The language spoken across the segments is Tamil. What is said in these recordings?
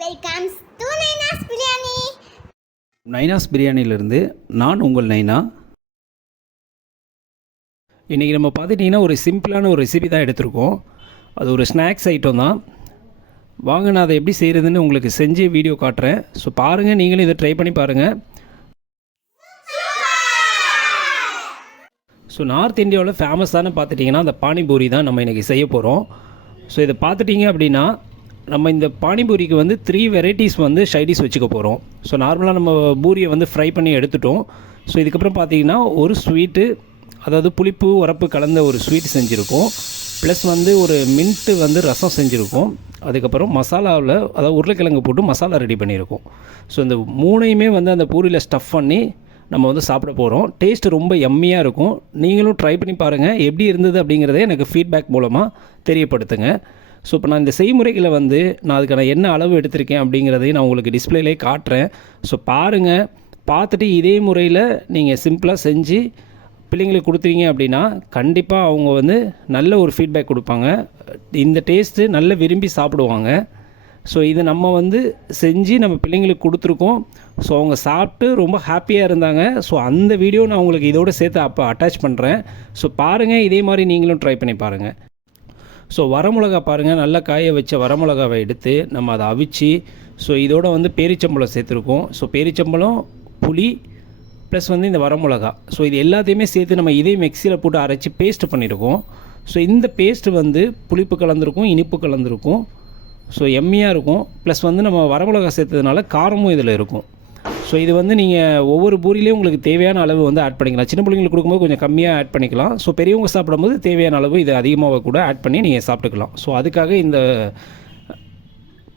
வெல்கம்ஸ் டு நைனாஸ் பிரியாணி நைனாஸ் பிரியாணியிலேருந்து நான் உங்கள் நைனா. இன்றைக்கி நம்ம பார்த்துட்டிங்கன்னா ஒரு சிம்பிளான ஒரு ரெசிபி தான் எடுத்திருக்கோம். அது ஒரு ஸ்நாக்ஸ் ஐட்டம் தான். வாங்க நான் அதை எப்படி செய்கிறதுன்னு உங்களுக்கு செஞ்சு வீடியோ காட்டுறேன். ஸோ பாருங்கள் நீங்களும் இதை ட்ரை பண்ணி பாருங்கள் ஸோ நார்த் இந்தியாவில் ஃபேமஸான பார்த்துட்டிங்கன்னா அந்த பானிபூரி தான் நம்ம இன்றைக்கி செய்ய போகிறோம் ஸோ இதை பார்த்துட்டிங்க அப்படின்னா நம்ம இந்த பானிபூரிக்கு வந்து த்ரீ வெரைட்டிஸ் வந்து ஷைடிஸ் வச்சுக்க போகிறோம் ஸோ நார்மலாக நம்ம பூரியை வந்து ஃப்ரை பண்ணி எடுத்துட்டோம். ஸோ இதுக்கப்புறம் பார்த்தீங்கன்னா ஒரு ஸ்வீட்டு அதாவது புளிப்பு உரப்பு கலந்த ஒரு ஸ்வீட் செஞ்சுருக்கோம். ப்ளஸ் வந்து ஒரு மின்ட்டு வந்து ரசம் செஞ்சுருக்கோம். அதுக்கப்புறம் மசாலாவில் அதாவது உருளைக்கிழங்கு போட்டு மசாலா ரெடி பண்ணியிருக்கோம். ஸோ இந்த மூணையுமே வந்து அந்த பூரியில் ஸ்டஃப் பண்ணி நம்ம வந்து சாப்பிட போகிறோம் டேஸ்ட் ரொம்ப எம்மியாக இருக்கும். நீங்களும் ட்ரை பண்ணி பாருங்கள் எப்படி இருந்தது அப்படிங்கிறதே எனக்கு ஃபீட்பேக் மூலமாக தெரியப்படுத்துங்க. ஸோ இப்போ நான் இந்த செய்முறைகளை வந்து நான் அதுக்கான என்ன அளவு எடுத்திருக்கேன் அப்படிங்கிறதையும் நான் உங்களுக்கு டிஸ்பிளேலே காட்டுறேன். ஸோ பாருங்கள் பார்த்துட்டு இதே முறையில் நீங்கள் சிம்பிளாக செஞ்சு பிள்ளைங்களுக்கு கொடுத்தீங்க அப்படின்னா கண்டிப்பாக அவங்க வந்து நல்ல ஒரு ஃபீட்பேக் கொடுப்பாங்க. இந்த டேஸ்ட்டு நல்ல விரும்பி சாப்பிடுவாங்க. ஸோ இது நம்ம வந்து செஞ்சு நம்ம பிள்ளைங்களுக்கு கொடுத்துருக்கோம். ஸோ அவங்க சாப்பிட்டு ரொம்ப ஹாப்பியாக இருந்தாங்க. ஸோ அந்த வீடியோ நான் உங்களுக்கு இதோடு சேர்த்து அப்போ அட்டாச் பண்ணுறேன் ஸோ பாருங்கள் இதே மாதிரி நீங்களும் ட்ரை பண்ணி பாருங்கள் ஸோ வரமிளகா பாருங்கள் நல்லா காய வச்ச வரமிளகாவை எடுத்து நம்ம அதை அவிச்சு ஸோ இதோட வந்து பேரிச்சம்பழம் சேர்த்துருக்கோம். ஸோ பேரிச்சம்பழம் புளி ப்ளஸ் வந்து இந்த வரமிளகா. ஸோ இது எல்லாத்தையுமே சேர்த்து நம்ம இதே மிக்சியில் போட்டு அரைச்சி பேஸ்ட் பண்ணியிருக்கோம் ஸோ இந்த பேஸ்ட் வந்து புளிப்பு கலந்துருக்கும் இனிப்பு கலந்துருக்கும். ஸோ எம்மியாக இருக்கும். ப்ளஸ் வந்து நம்ம வரமிளகா சேர்த்ததுனால காரமும் இதில் இருக்கும். ஸோ இது வந்து நீங்கள் ஒவ்வொரு பூரிலையும் உங்களுக்கு தேவையான அளவு வந்து ஆட் பண்ணிக்கலாம். சின்ன பிள்ளைங்களுக்கு கொடுக்கும்போது கொஞ்சம் கம்மியாக ஆட் பண்ணிக்கலாம். ஸோ பெரியவங்க சாப்பிடும்போது தேவையான அளவு இது அதிகமாக கூட ஆட் பண்ணி நீங்கள் சாப்பிட்டுக்கலாம். ஸோ அதுக்காக இந்த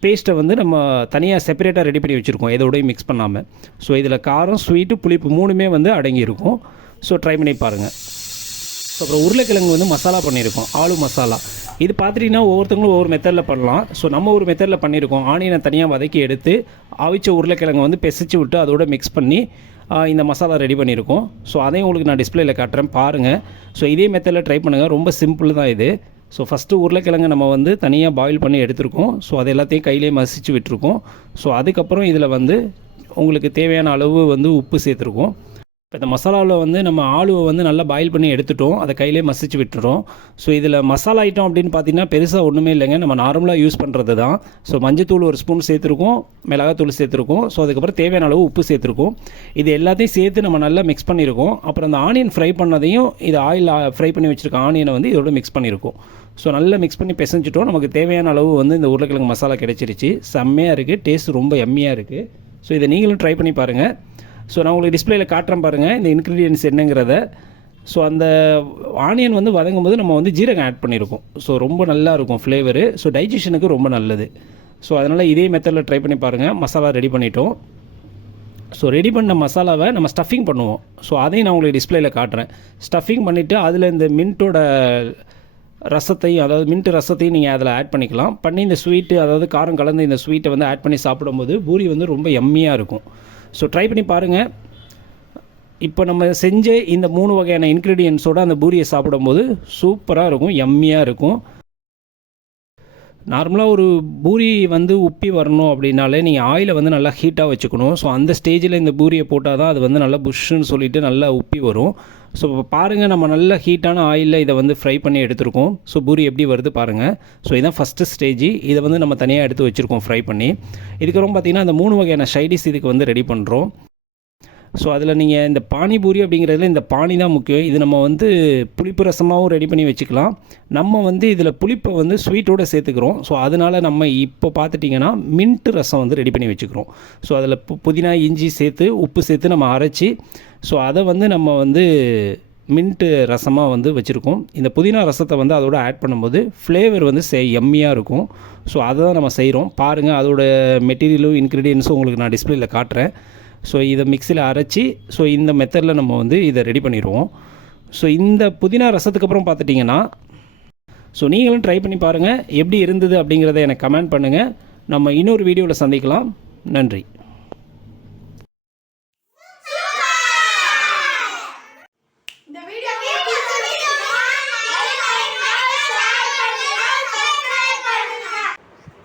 பேஸ்ட்டை வந்து நம்ம தனியாக செப்பரேட்டாக ரெடி பண்ணி வச்சுருக்கோம். எதோடய மிக்ஸ் பண்ணாமல் ஸோ இதில் காரம் ஸ்வீட்டு புளிப்பு மூணுமே வந்து அடங்கியிருக்கும். ஸோ ட்ரை பண்ணி பாருங்கள் ஸோ அப்புறம் உருளைக்கிழங்கு வந்து மசாலா பண்ணியிருக்கோம். ஆலு மசாலா. இது பார்த்துட்டிங்கன்னா ஒவ்வொருத்தவங்களும் ஒவ்வொரு மெத்தடில் பண்ணலாம். ஸோ நம்ம ஒரு மெத்தடில் பண்ணியிருக்கோம். ஆனியனை தனியாக வதக்கி எடுத்து அவிச்ச உருளைக்கிழங்கு வந்து பெசிச்சு விட்டு அதோட மிக்ஸ் பண்ணி இந்த மசாலா ரெடி பண்ணியிருக்கோம். ஸோ அதையும் உங்களுக்கு நான் டிஸ்பிளேயில் காட்டுறேன். பாருங்கள் ஸோ இதே மெத்தடில் ட்ரை பண்ணுங்கள் ரொம்ப சிம்பிள் தான் இது. ஸோ ஃபஸ்ட்டு உருளைக்கிழங்கு நம்ம வந்து தனியாக பாயில் பண்ணி எடுத்திருக்கோம். ஸோ அது எல்லாத்தையும் கையிலே மசிச்சு விட்டுருக்கோம். ஸோ அதுக்கப்புறம் இதில் வந்து உங்களுக்கு தேவையான அளவு வந்து உப்பு சேர்த்துருக்கோம். இப்போ இந்த மசாலாவில் வந்து நம்ம ஆலுவை வந்து நல்லா பாயில் பண்ணி எடுத்துட்டோம். அதை கையிலே மசிச்சு விட்டுறோம். ஸோ இதில் மசாலா ஐட்டம் அப்படின்னு பார்த்தீங்கன்னா பெருசாக ஒன்றுமே இல்லைங்க. நம்ம நார்மலாக யூஸ் பண்ணுறது தான் ஸோ மஞ்சத்தூள் ஒரு ஸ்பூன் சேர்த்துருக்கோம். மிளகாத்தூள் சேர்த்துருக்கோம். ஸோ அதுக்கப்புறம் தேவையான அளவு உப்பு சேர்த்துருக்கோம். இது எல்லாத்தையும் சேர்த்து நம்ம நல்லா மிக்ஸ் பண்ணியிருக்கோம் அப்புறம் அந்த ஆனியன் ஃப்ரை பண்ணதையும் இது ஆயில் ஃப்ரை பண்ணி வச்சுருக்க ஆனியனை வந்து இதோட மிக்ஸ் பண்ணியிருக்கோம் ஸோ நல்லா மிக்ஸ் பண்ணி பிசைஞ்சிட்டோம். நமக்கு தேவையான அளவு வந்து இந்த உருளைக்கிழங்கு மசாலா கிடச்சிருச்சு. செம்மையாக இருக்குது டேஸ்ட் ரொம்ப எம்மியாக இருக்குது ஸோ இதை நீங்களும் ட்ரை பண்ணி பாருங்கள் ஸோ நான் உங்களுக்கு டிஸ்பிளேயில் காட்டுறேன் பாருங்கள் இந்த இன்க்ரீடியன்ஸ் என்னங்கிறத. ஸோ அந்த ஆனியன் வந்து வதங்கும் போது நம்ம வந்து ஜீரகம் ஆட் பண்ணியிருக்கோம் ஸோ ரொம்ப நல்லா இருக்கும் ஃப்ளேவரு ஸோ டைஜஷனுக்கு ரொம்ப நல்லது. ஸோ அதனால் இதே மெத்தடில் ட்ரை பண்ணி பாருங்கள் மசாலா ரெடி பண்ணிட்டோம். ஸோ ரெடி பண்ண மசாலாவை நம்ம ஸ்டஃபிங் பண்ணுவோம். ஸோ அதையும் நான் உங்களுக்கு டிஸ்பிளேயில் காட்டுறேன். ஸ்டஃபிங் பண்ணிவிட்டு அதில் இந்த மின்ட்டோட ரசத்தையும் அதாவது மின்ட் ரசத்தையும் நீங்கள் அதில் ஆட் பண்ணிக்கலாம். பண்ணி இந்த ஸ்வீட்டு அதாவது காரம் கலந்து இந்த ஸ்வீட்டை வந்து ஆட் பண்ணி சாப்பிடும்போது பூரி வந்து ரொம்ப எம்மியாக இருக்கும். ஸோ ட்ரை பண்ணி பாருங்கள் இப்போ நம்ம செஞ்ச இந்த மூணு வகையான இன்க்ரீடியன்ஸோடு அந்த பூரியை சாப்பிடும்போது சூப்பராக இருக்கும் எம்மியாக இருக்கும். நார்மலாக ஒரு பூரி வந்து உப்பி வரணும் அப்படின்னாலே நீங்கள் ஆயிலை வந்து நல்லா ஹீட்டாக வச்சுக்கணும். ஸோ அந்த ஸ்டேஜில் இந்த பூரியை போட்டால் தான் அது வந்து நல்லா புஷ்ஷுன்னு சொல்லிட்டு நல்லா உப்பி வரும். ஸோ இப்போ பாருங்கள் நம்ம நல்ல ஹீட்டான ஆயிலில் இதை வந்து ஃப்ரை பண்ணி எடுத்திருக்கோம். ஸோ பூரி எப்படி வருது பாருங்கள் ஸோ இதான் ஃபஸ்ட்டு ஸ்டேஜ் இதை வந்து நம்ம தனியாக எடுத்து வச்சுருக்கோம் ஃப்ரை பண்ணி. இதுக்கப்புறம் பார்த்தீங்கன்னா அந்த மூணு வகையான ஷைடிஸ் இதுக்கு வந்து ரெடி பண்ணுறோம் ஸோ அதில் நீங்கள் இந்த பானிபூரி அப்படிங்கிறதுல இந்த பானி தான் முக்கியம். இது நம்ம வந்து புளிப்பு ரசமாகவும் ரெடி பண்ணி வச்சுக்கலாம். நம்ம வந்து இதில் புளிப்பை வந்து ஸ்வீட்டோடு சேர்த்துக்கிறோம். ஸோ அதனால் நம்ம இப்போ பார்த்துட்டிங்கன்னா மின்ட்டு ரசம் வந்து ரெடி பண்ணி வச்சுக்கிறோம். ஸோ அதில் பு புதினா இஞ்சி சேர்த்து உப்பு சேர்த்து நம்ம அரைச்சி ஸோ அதை வந்து நம்ம வந்து மின்ட்டு ரசமாக வந்து வச்சுருக்கோம். இந்த புதினா ரசத்தை வந்து அதோட ஆட் பண்ணும்போது ஃப்ளேவர் வந்து சே எம்மியாக இருக்கும். ஸோ அதை தான் நம்ம செய்கிறோம் பாருங்கள் அதோட மெட்டீரியலும் இன்க்ரீடியன்ஸும் உங்களுக்கு நான் டிஸ்பிளேயில் காட்டுறேன். ஸோ இதை மிக்சியில் அரைச்சி ஸோ இந்த மெத்தடில் நம்ம வந்து இதை ரெடி பண்ணிடுவோம். ஸோ இந்த புதினா ரசத்துக்கு அப்புறம் பார்த்துட்டிங்கன்னா ஸோ நீங்களும் ட்ரை பண்ணி பாருங்கள் எப்படி இருந்தது அப்படிங்கிறத எனக்கு கமெண்ட் பண்ணுங்கள் நம்ம இன்னொரு வீடியோவில் சந்திக்கலாம். நன்றி.